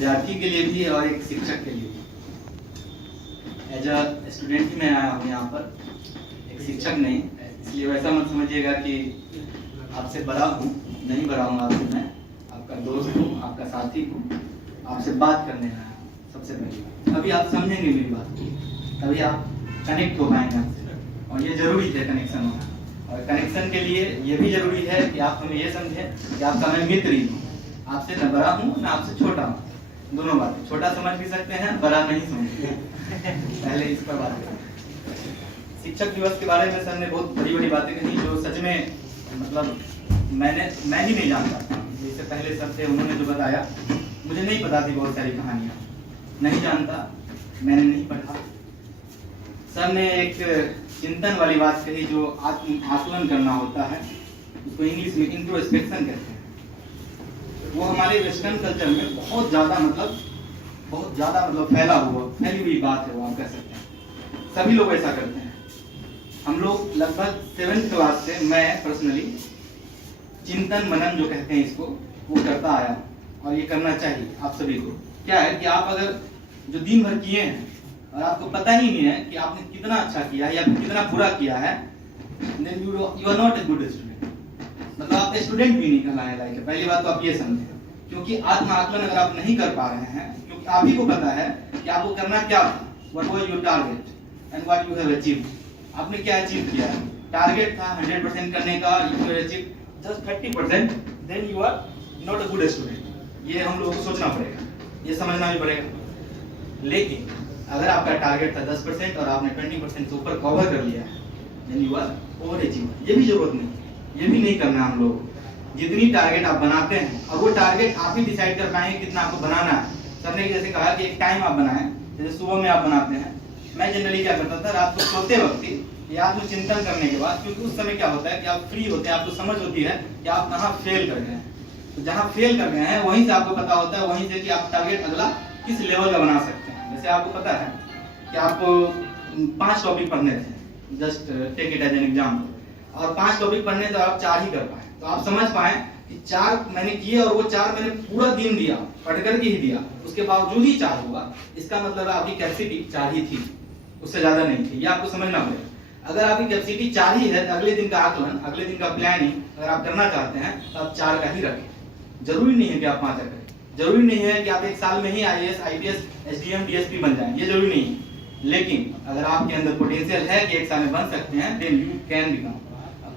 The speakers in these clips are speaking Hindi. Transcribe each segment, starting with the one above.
विद्यार्थी के लिए भी और एक शिक्षक के लिए भी। एज अ स्टूडेंट ही मैं आया हूँ यहाँ पर, एक शिक्षक नहीं, इसलिए वैसा मत समझिएगा कि आपसे बड़ा हूँ, नहीं बड़ा हूँ आपसे। मैं आपका दोस्त हूँ, आपका साथी हूँ, आपसे बात करने आया हूँ। सबसे पहली बात, अभी आप समझेंगे मेरी बात, तभी आप कनेक्ट हो पाएंगे आपसे, और ये जरूरी है कनेक्शन होना। और कनेक्शन के लिए ये भी जरूरी है कि आप हमें ये समझें कि आपका मैं मित्र ही हूँ, आपसे न बड़ा हूँ न आपसे छोटा हूँ। दोनों बातें, छोटा समझ भी सकते हैं, बड़ा नहीं समझ पहले इस पर बात करें। शिक्षक दिवस के बारे में सर ने बहुत बड़ी बड़ी बातें कही, जो सच में मतलब मैं ही नहीं जानता था। इससे पहले सर थे, उन्होंने जो बताया मुझे नहीं पता थी, बहुत सारी कहानियाँ नहीं जानता, मैंने नहीं पढ़ा। सर ने एक चिंतन वाली बात कही, जो आत्म आकलन करना होता है, उसको इंग्लिश में इंट्रोस्पेक्शन कहते हैं। वो हमारे वेस्टर्न कल्चर में बहुत ज्यादा मतलब फैली हुई बात है, वो आप कह सकते हैं। सभी लोग ऐसा करते हैं। हम लोग लगभग 7th क्लास से, मैं पर्सनली चिंतन मनन जो कहते हैं इसको, वो करता आया हूँ, और ये करना चाहिए आप सभी को। क्या है कि आप अगर जो दिन भर किए हैं और आपको पता ही नहीं है कि आपने कितना अच्छा किया है या कितना बुरा किया है, then you are not a good student। मतलब आप स्टूडेंट भी नहीं कहलाए लायक है। पहली बात तो आप ये समझें, क्योंकि आत्म आकलन अगर आप नहीं कर पा रहे हैं, क्योंकि आप ही को पता है कि आपको करना क्या था, what was your target and what you have achieved। आपने क्या अचीव किया है? टारगेट था 100% करने का, you have achieved just 30%, then you are not a good student। ये हम लोगों को सोचना पड़ेगा, ये समझना भी पड़ेगा। लेकिन अगर आपका टारगेट था 10% और आपने 20% से ऊपर कवर कर लिया है, then you are over achiever। ये भी जरूरत नहीं, ये भी नहीं करना हम लोग। जितनी टारगेट आप बनाते हैं, और वो टारगेट आप ही डिसाइड कर पाएंगे कितना आपको बनाना है। सर ने जैसे कहा कि एक टाइम आप बनाएं, जैसे सुबह में आप बनाते हैं। मैं जनरली क्या करता था, रात को सोते वक्त ही या आत्मचिंतन करने के बाद, क्योंकि उस समय क्या होता है कि आप फ्री होते हैं, आपको समझ होती है कि आप कहाँ फेल कर गए हैं। तो जहाँ फेल कर गए हैं वहीं से आपको पता होता है, वहीं से कि आप टारगेट अगला किस लेवल का बना सकते हैं। जैसे आपको पता है कि आपको 5 टॉपिक पढ़ने थे, just take it as an example, और 5 टॉपिक पढ़ने तो आप 4 ही कर पाए। तो आप समझ पाए कि 4 मैंने किए, और वो 4 मैंने पूरा दिन दिया, पढ़ करके ही दिया, उसके बावजूद ही 4 हुआ। इसका मतलब आपकी कैपेसिटी 4 ही थी, उससे ज्यादा नहीं थी। ये आपको समझना पड़ेगा। अगर आपकी कैपेसिटी 4 ही है, तो अगले दिन का आकलन, अगले दिन का प्लानिंग अगर आप करना चाहते हैं तो आप 4 का ही रखें। जरूरी नहीं है कि आप 5 करें, जरूरी नहीं है कि आप एक साल में ही IAS, IPS, SDM, DSP बन जाएं, ये जरूरी नहीं है। लेकिन अगर आपके अंदर पोटेंशियल है कि एक साल में बन सकते हैं, then you can become।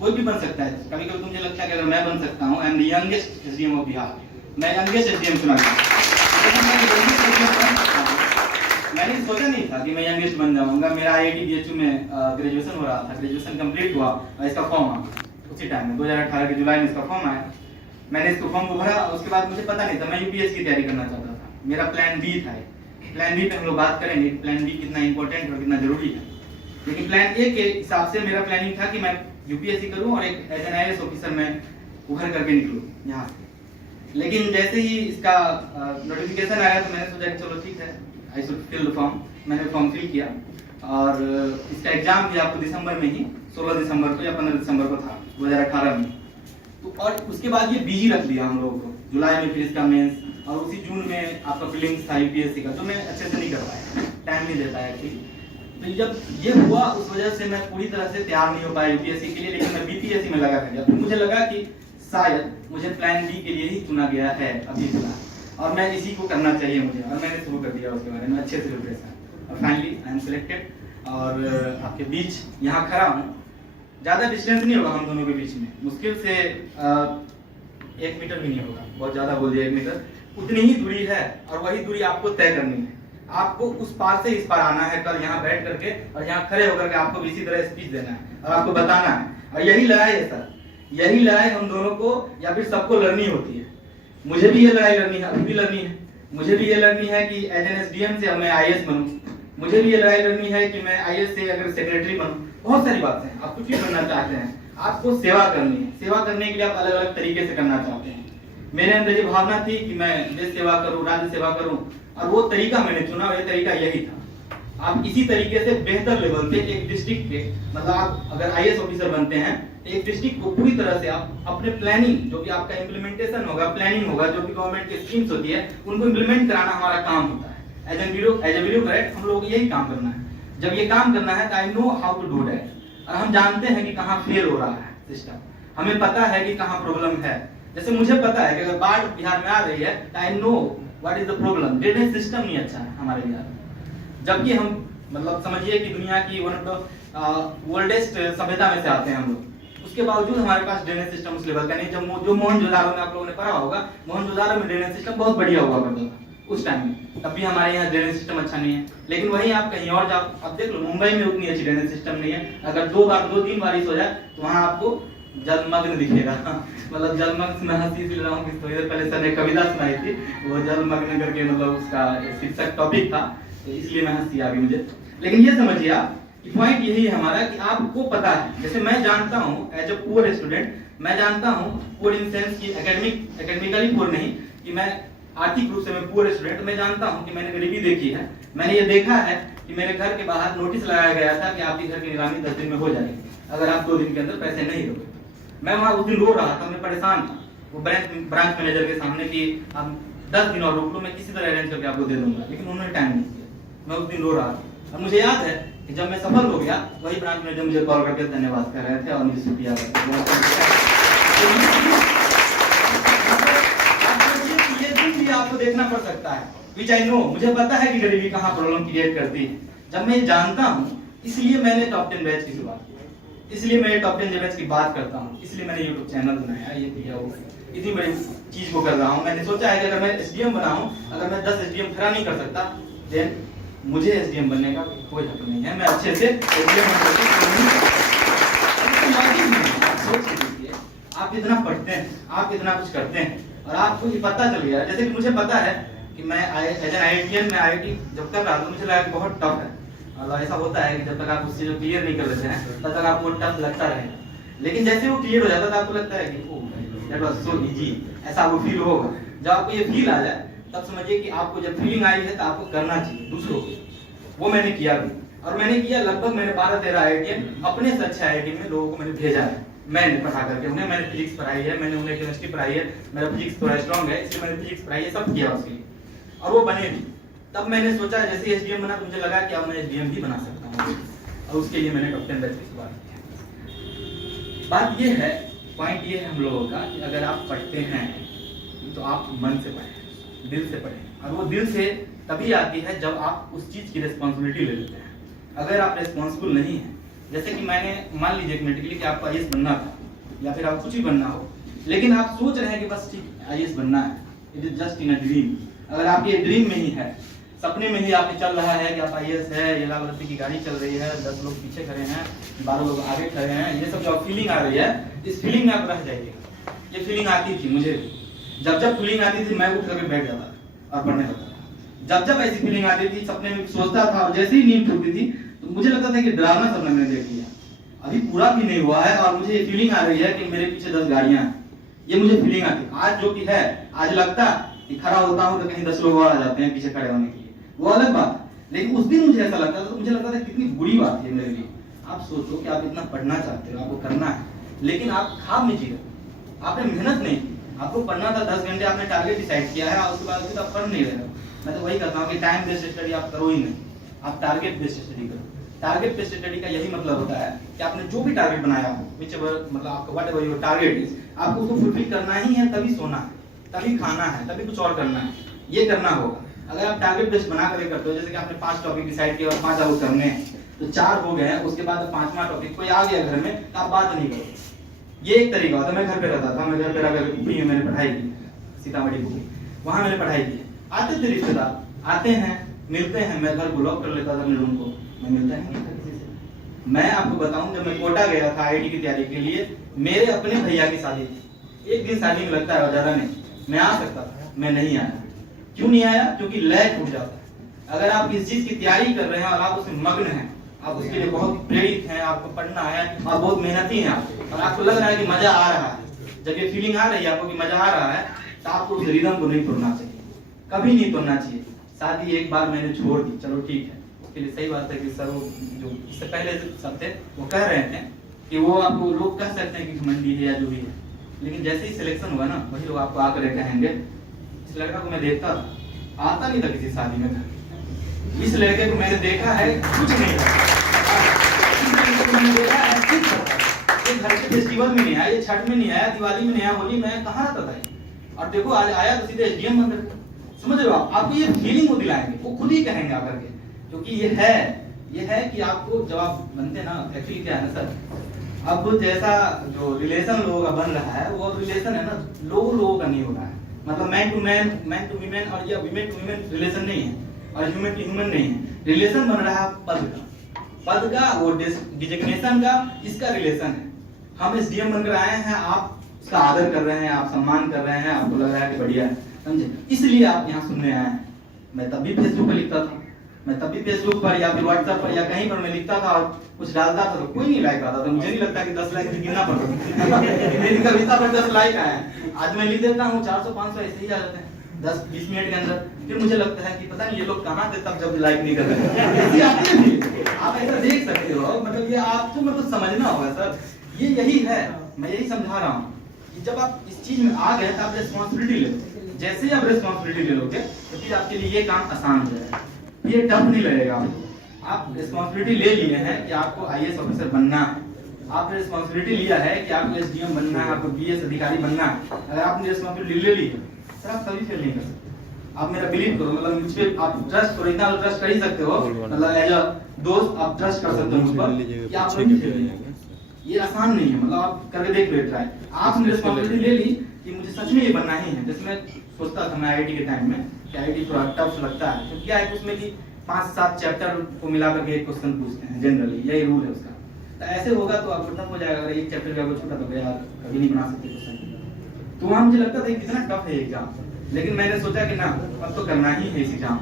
कोई भी बन सकता है। कभी कभी मुझे लगता है कि अगर मैं बन सकता हूँ, I am the youngest SDM of Bihar, मैं youngest SDM चुना गया। मैंने सोचा नहीं था कि मैं youngest बन जाऊंगा। मेरा IIT BHU में ग्रेजुएशन हो रहा था, ग्रेजुएशन कंप्लीट हुआ और इसका फॉर्म आया उसी टाइम में, 2018 के जुलाई में इसका फॉर्म आया। मैंने इसको फॉर्म को भरा, उसके बाद मुझे पता नहीं था, मैं UPSC की तैयारी करना चाहता था। मेरा प्लान बी था। प्लान बी पे हम लोग बात करेंगे, प्लान बी कितना इंपॉर्टेंट और कितना जरूरी है। लेकिन प्लान ए के हिसाब से मेरा प्लानिंग था कि मैं UPSC करूं और एक एज एन IAS ऑफिसर मैं उभर करके निकलूं यहाँ से। लेकिन जैसे ही इसका नोटिफिकेशन आया तो मैंने सोचा कि चलो ठीक है, I should fill the form. मैंने फॉर्म फिल किया, और इसका एग्जाम भी आपको दिसंबर में ही, 16 दिसंबर को या 15 दिसंबर को था 2018 में। तो और उसके बाद ये बिजी रख दिया हम लोगों को। जुलाई में फिर इसका मेंस, और उसी जून में आपका प्रीलिम्स था UPSC का, जो मैं अच्छे से नहीं कर पाया, टाइम नहीं दे पाया एक्चुअली। तो जब ये हुआ, उस वजह से मैं पूरी तरह से तैयार नहीं हो पाया UPSC के लिए, लेकिन मैं BPSC में लगा था। मुझे लगा कि शायद मुझे प्लान बी के लिए ही चुना गया है अभी फिलहाल, और मैं इसी को करना चाहिए मुझे, और मैंने शुरू कर दिया उसके बारे में अच्छे से प्रिपरेशन। और फाइनली आई एम सिलेक्टेड, और आपके बीच यहाँ खड़ा हूँ। ज्यादा डिस्टेंस नहीं होगा हम दोनों के बीच में, मुश्किल से 1 मीटर भी नहीं होगा, बहुत ज्यादा बोल दिया 1 मीटर। उतनी ही दूरी है, और वही दूरी आपको तय करनी है। आपको उस पार से इस पार आना है, कल यहाँ बैठ करके और यहाँ खड़े होकर के आपको इसी तरह स्पीच देना है और आपको बताना है। और यही लड़ाई है सर, यही लड़ाई हम दोनों को या फिर सबको लड़नी होती है। मुझे भी ये लड़ाई लड़नी है, अभी भी लड़नी है। मुझे भी ये लड़नी है कि एज एन SDM से मैं IAS बनूं। मुझे भी ये लड़ाई लड़नी है कि मैं IAS से अगर सेक्रेटरी बनूं। बहुत सारी बातें हैं, आप कुछ भी बनना चाहते हैं, आपको सेवा करनी है। सेवा करने के लिए आप अलग अलग तरीके से करना चाहते हैं। मेरे अंदर ये भावना थी कि मैं देश सेवा करूं, राज्य सेवा करूं, और वो तरीका मैंने चुना, और ये तरीका यही था। आप इसी तरीके से बेहतर लेवल पे एक डिस्ट्रिक्ट के, मतलब आप अगर IAS ऑफिसर बनते हैं एक डिस्ट्रिक्ट को पूरी तरह से आप अपने प्लानिंग, जो भी आपका इम्प्लीमेंटेशन होगा, प्लानिंग होगा, जो भी गवर्नमेंट की स्कीम्स होती है उनको इम्प्लीमेंट कराना हमारा काम होता है। एज ए ब्यूरोक्रेट हम लोग को यही काम करना है। जब ये काम करना है तो I know how to do that, और हम जानते हैं कि कहाँ फेल हो रहा है सिस्टम, हमें पता है कि कहाँ प्रॉब्लम है। जैसे मुझे पता है कि अगर बाढ़ बिहार में आ रही है तो I know what is the problem, drainage system नहीं अच्छा है हमारे बिहार में। जबकि हम मतलब समझिए कि दुनिया की वन ऑफ द ओल्डेस्ट सभ्यता में से आते हैं हम लोग, उसके बावजूद हमारे पास ड्रेनेज सिस्टम उस लेवल का नहीं। जब जो मोहनजोदाड़ो में आप लोगों ने पढ़ा होगा, मोहनजोदाड़ो में ड्रेनेज सिस्टम बहुत बढ़िया हुआ करता था उस टाइम में, तब भी हमारे यहाँ ड्रेनेज सिस्टम अच्छा नहीं है। लेकिन वहीं आप कहीं और जाओ, अब देख लो मुंबई में उतनी अच्छी ड्रेनेज सिस्टम नहीं है। अगर 2-3 बारिश हो जाए तो वहाँ आपको जलमग्न दिखेगा। मतलब जलमग्न, मैं हंसी रहा हूँ कि थोड़ी देर पहले सर ने कविता सुनाई थी, वो जलमग्न करके मतलब उसका शीर्षक टॉपिक था, तो इसलिए मैं हंसी आ गई मुझे। लेकिन ये समझिए आप कि पॉइंट यही है हमारा कि आपको पता है, जैसे मैं जानता हूँ एज अ पुअर स्टूडेंट, मैं जानता हूँ पुअर इन सेंस की एकेडमिकली पुअर नहीं, कि मैं आर्थिक रूप से मैं पुअर स्टूडेंट, मैं जानता हूँ कि मैंने गरीबी देखी है। मैंने ये देखा है कि मेरे घर के बाहर नोटिस लगाया गया था कि आपके घर की नीलामी 10 दिन में हो जाएगी अगर आप 2 दिन के अंदर पैसे नहीं दोगे। मैं वहां उस दिन रो रहा था, मैं परेशान था वो ब्रांच मैनेजर के सामने कि आप 10 दिन और रोक लो, मैं किसी तरह अरेंज करके आपको दे दूंगा, लेकिन उन्होंने टाइम नहीं दिया। मैं उस दिन रो रहा था और मुझे याद है कि जब मैं सफल हो गया, वही ब्रांच मैनेजर मुझे कॉल करके धन्यवाद कर रहे थे और मुझे शुक्रिया आपको देखना पड़ सकता है, विच आई नो, मुझे पता है कि गरीबी कहाँ प्रॉब्लम क्रिएट करती है। जब मैं जानता हूँ, इसलिए मैंने टॉप 10 बैच की शुरुआत की, इसलिए मैं टॉप 10 बैच की बात करता हूँ, इसलिए मैंने यूट्यूब चैनल बनाया, ये किया, वो इतनी बड़ी चीज को कर रहा हूँ। मैंने सोचा है कि अगर मैं एसडीएम बनाऊं, अगर मैं 10 एसडीएम खड़ा नहीं कर सकता, देन मुझे एसडीएम बनने का कोई हक नहीं है। मैं अच्छे से एसडीएम बन सकता। आप इतना पढ़ते हैं, आप इतना कुछ करते हैं और आपको ये पता चल गया, जैसे कि मुझे पता है कि मैं एज एन आईआईटीएन में आईआईटी जब कर रहा था, मुझे लगा बहुत टफ है। और ऐसा होता है कि जब तक आप उस चीज को क्लियर नहीं कर लेते हैं तब तक आपको टफ लगता रहेगा, लेकिन जैसे वो क्लियर हो जाता है आपको लगता है कि oh that was so easy, ऐसा आपको फील होगा। जब आपको ये फील आ जाए तब समझिए कि आपको जब फीलिंग आई है तो आपको करना चाहिए दूसरों को। वो मैंने किया भी, और मैंने किया लगभग मैंने 12-13 आईआईटीएन अपने से अच्छे आईआईटी में लोगों को मैंने भेजा है। मैंने पढ़ा करके उन्हें, मैंने फिजिक्स पढ़ाई है, मैंने उन्हें केमिस्ट्री पढ़ाई है, मेरा फिजिक्स थोड़ा स्ट्रांग है इसलिए मैंने फिजिक्स पढ़ाई है, सब किया उसके लिए और वो बने भी। तब मैंने सोचा जैसे एसडीएम बना तो मुझे लगा कि अब मैं एसडीएम भी बना सकता हूँ, और उसके लिए मैंने टॉप 10 बैच की शुरुआत की। बात ये है, पॉइंट ये है हम लोगों का कि अगर आप पढ़ते हैं तो आप मन से पढ़ें, दिल से पढ़ें, और वो दिल से तभी आती है जब आप उस चीज की रिस्पॉन्सिबिलिटी ले लेते हैं। अगर आप रिस्पॉन्सिबल नहीं है, जैसे कि मैंने मान लीजिए कि आपको आईएएस बनना था या फिर आप कुछ भी बनना हो, लेकिन आप सोच रहे हैं कि बस ठीक आईएएस बनना है, it is just in a dream. अगर आप ये ड्रीम में ही है, सपने में ही आपके चल रहा है कि आप आईएएस है, ये लाल बत्ती की गाड़ी चल रही है, 10 लोग पीछे खड़े हैं, 12 लोग आगे खड़े हैं, ये सब जो फीलिंग आ रही है, इस फीलिंग में आप रह जाइएगा। ये फीलिंग आती थी मुझे, जब फीलिंग आती थी मैं उठ करके बैठ जाता और पढ़ने लगता था। जब ऐसी फीलिंग आती थी, सपने में सोचता था और जैसे ही नींद टूटती थी तो मुझे लगता था कि डरावना सपना मैंने देख लिया, अभी पूरा भी नहीं हुआ है और मुझे ये फीलिंग आ रही है कि मेरे पीछे 10 गाड़ियां हैं। ये मुझे फीलिंग आती। आज जो कि है, आज लगता कि खड़ा होता हूं तो कहीं 10 लोग और आ जाते हैं पीछे खड़े होने के लिए, वो अलग बात। लेकिन उस दिन मुझे ऐसा लगता था, तो मुझे लगता था कितनी बुरी बात है मेरे लिए। आप सोचो कि आप इतना पढ़ना चाहते हो, आपको करना है, लेकिन आप ख्वाब में जी रहे हो, आपने मेहनत नहीं की। आपको पढ़ना था 10 घंटे, आपने टारगेट डिसाइड किया है और उसके बाद भी आप पढ़ नहीं रहे हो। मैं तो वही कहता हूँ कि टाइम बेस्ड स्टडी आप करो ही नहीं, आप टारगेट बेस्ड स्टडी करो। टारगेट बेस्ड स्टडी का यही मतलब होता है कि आपने जो भी टारगेट बनाया हो, मतलब आपका व्हाटएवर योर टारगेट इज, आपको उसको फुलफिल करना ही है, तभी सोना है, तभी खाना है, तभी कुछ और करना है, ये करना होगा। अगर आप टारगेट बेस्ड बना करके करते हो, जैसे कि आपने 5 टॉपिक डिसाइड किया और 5 आउट करने हैं, तो 4 हो गए हैं, उसके बाद 5वां टॉपिक कोई आ गया घर में तो आप बात नहीं करो। ये एक तरीका होता है। मैं घर पे रहता था, मैं घर पे रहकर पुरी में मैंने पढ़ाई की, सीतामढ़ी पुरी, वहां मैंने पढ़ाई की। आते थे रिश्तेदार, आते हैं, मिलते हैं, मैं घर ब्लॉक कर लेता था अपने रूम को, मैं मिलता नहीं था किसी से। मैं आपको बताऊं, जब मैं कोटा गया था आईआईटी की तैयारी के लिए, मेरे अपने भैया की शादी थी। एक दिन शादी में लगता है, ज्यादा नहीं, मैं आ सकता था, मैं नहीं आया। क्यों नहीं आया? क्योंकि लय टूट जाता है। अगर आप किसी चीज की तैयारी कर रहे हैं और आप उसमें मग्न हैं, आप उसके लिए बहुत प्रेरित हैं, आपको पढ़ना है और बहुत मेहनती हैं आप, और आपको लग रहा है कि मजा आ रहा है, जब ये फीलिंग आ रही है आपको कि मजा आ रहा है, तो आपको उस रिदम को नहीं तोड़ना चाहिए, कभी नहीं तोड़ना चाहिए। शादी एक बार मैंने छोड़ दी, चलो ठीक है, उसके लिए सही बात है कि सर वो जो इससे पहले सब थे वो कह रहे थे कि वो आपको लोग कह सकते हैं कि घमंडी है या जो भी है, लेकिन जैसे ही सिलेक्शन हुआ ना वही लोग आपको आकर कहेंगे इस लड़का को मैं देखता था, आता नहीं था किसी शादी में घर, इस लड़के को मैंने देखा है कुछ नहीं था, मैंने देखा है कुछ ये घर के फेस्टिवल में नहीं आया, ये छठ में नहीं आया, दिवाली में नहीं आया, होली में कहाँ रहता था, और देखो आज आया तो सीधे एसडीएम बन गया। समझ रहे हो आप? आपको ये फीलिंग वो दिलाएंगे, वो खुद ही कहेंगे आकर के, क्योंकि ये है कि आपको जब आप बनते ना, एक्चुअली क्या है ना सर, अब जैसा जो रिलेशन लोगों का बन रहा है वो रिलेशन है ना लोगों का नहीं हो रहा है, मतलब मैन टू वीमेन और या वीमेन टू वीमेन रिलेशन नहीं है, और ह्यूमन टू ह्यूमन नहीं है, रिलेशन बन रहा है पद का वो डिजिग्नेशन का, इसका रिलेशन है। हम एसडीएम बनकर आए हैं, आप उसका आदर कर रहे हैं, आप सम्मान कर रहे हैं, आपको लग रहा है कि बढ़िया है, समझे, इसलिए आप यहाँ सुनने आए हैं। मैं तब भी फेसबुक पर लिखता था, मैं तब भी फेसबुक पर या फिर व्हाट्सएप पर या कहीं पर मैं लिखता था और कुछ डालता था तो कोई नहीं लाइक आता था, मुझे नहीं लगता कि 10 लाइक गिनना पड़ता मेरी कविता पर 10 लाइक आए, आज मैं लिख देता हूँ 400-500 ऐसे ही आ जाते हैं 10-20 मिनट के अंदर, फिर मुझे लगता है कि पता नहीं ये लोग कहाँ थे तब जब लाइक नहीं कर रहे। आप ऐसा देख सकते हो, मतलब ये आपको मतलब समझना होगा सर, ये यही है, मैं यही समझा रहा हूँ कि जब आप इस चीज में आ गए तो आप रिस्पॉन्सिबिलिटी ले लो, जैसे ही आप रिस्पॉन्सिबिलिटी ले लोगे तो फिर आपके लिए ये काम आसान हो जाएगा, ये टफ नहीं लगेगा आपको। आप रिस्पॉन्सिबिलिटी ले लिए हैं कि आपको आईएएस ऑफिसर बनना है, आपने रिस्पॉन्सिबिलिटी लिया है कि आपको एसडीएम बनना है, आपको बीएस अधिकारी बनना है, अगर आपने रिस्पॉन्सिबिलिटी ले ली है सर आप कभी फेल नहीं कर सकते। आप मेरा बिलीव करो, मतलब मुझ पे आप ट्रस्ट करो, इतना ट्रस्ट कर ही सकते हो, मतलब एज अ दोस्त आप ट्रस्ट कर सकते हो मुझ पर कि आप कभी फेल नहीं होंगे। ये आसान नहीं है, मतलब आप करके देख लो ट्राई। आपने रिस्पॉन्सिबिलिटी ले ली कि मुझे सच में ये बनना ही है, जैसे मैं सोचता था मैं आईआईटी के टाइम में कि आईआईटी थोड़ा टफ लगता है, तो क्या है उसमें कि 5-7 चैप्टर को मिला करके एक क्वेश्चन पूछते हैं जनरली, यही रूल है उसका, तो ऐसे होगा तो आपको टफ हो जाएगा, अगर एक चैप्टर का छूटा तो यार कभी नहीं बना सकते क्वेश्चन। तो वहाँ मुझे लगता था कितना टफ है एग्जाम, लेकिन मैंने सोचा कि ना अब तो करना ही है इस एग्जाम,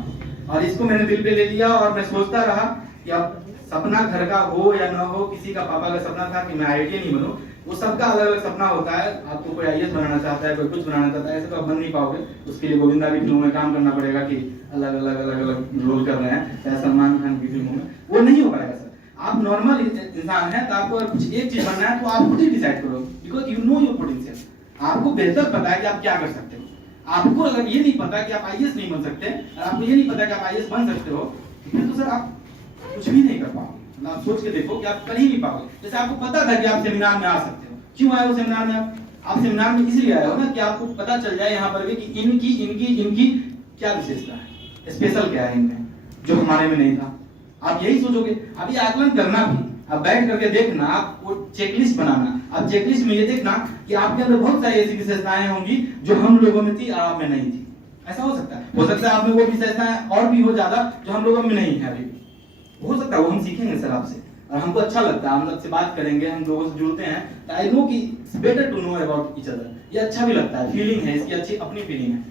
और इसको मैंने दिल पे ले लिया और मैं सोचता रहा कि अब सपना घर का हो या ना हो, किसी का पापा का सपना था कि मैं आईआईटी नहीं बनूं, वो सबका अलग अलग सपना होता है, आपको कोई आईएएस बनाना चाहता है, कोई कुछ बनाना चाहता है, ऐसे तो आप बन नहीं पाओगे, उसके लिए गोविंदा की फिल्मों में काम करना पड़ेगा कि अलग अलग रोल कर रहे हैं, चाहे सलमान खान की फिल्मों में, वो नहीं हो पाएगा सर। आप नॉर्मल इंसान है तो आपको अगर कुछ एक चीज बनना है तो आप खुद ही डिसाइड करो, because you know your potential, आपको बेहतर पता है कि आप क्या कर सकते हो। आपको अगर ये नहीं पता कि आप आईएएस नहीं बन सकते, आपको ये नहीं पता कि आप आईएएस बन सकते हो, फिर तो सर आप कुछ भी नहीं कर पाओगे। आप सोच के देखो कि आप कर ही नहीं पाओगे। जैसे आपको पता था कि आप सेमिनार में आ सकते हो, क्यों आए हो सेमिनार में? आप सेमिनार में इसलिए आए हो ना कि आपको पता चल जाए यहाँ पर भी कि इनकी क्या विशेषता है, स्पेशल क्या है इनमें जो हमारे में नहीं था। आप यही सोचोगे। अब ये आकलन करना भी, अब बैठ करके देखना, आप वो चेकलिस्ट बनाना, अब चेकलिस्ट में ये देखना कि आपके अंदर बहुत सारी ऐसी विशेषताएं होंगी जो हम लोगों में थी और आप में नहीं थी। ऐसा हो सकता है, हो सकता है आप में वो विशेषताएं और भी हो ज्यादा जो हम लोगों में नहीं है अभी भी, हो सकता है वो हम सीखेंगे सर आपसे, और हमको अच्छा लगता है, हम सबसे बात करेंगे, हम लोगों से जुड़ते हैं, तो आई नो कि it's better to know about each other. ये अच्छा भी लगता है, फीलिंग है इसकी, अच्छी अपनी फीलिंग है।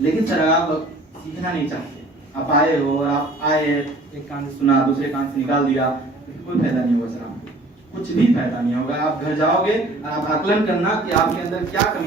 लेकिन सर आप सीखना नहीं चाहते, आप आए हो और आप आए एक कान से सुना दूसरे कान से निकाल दिया, कोई फायदा नहीं होगा सर, आपको कुछ भी फायदा नहीं होगा। आप घर जाओगे और आप आकलन करना कि आपके अंदर क्या कमी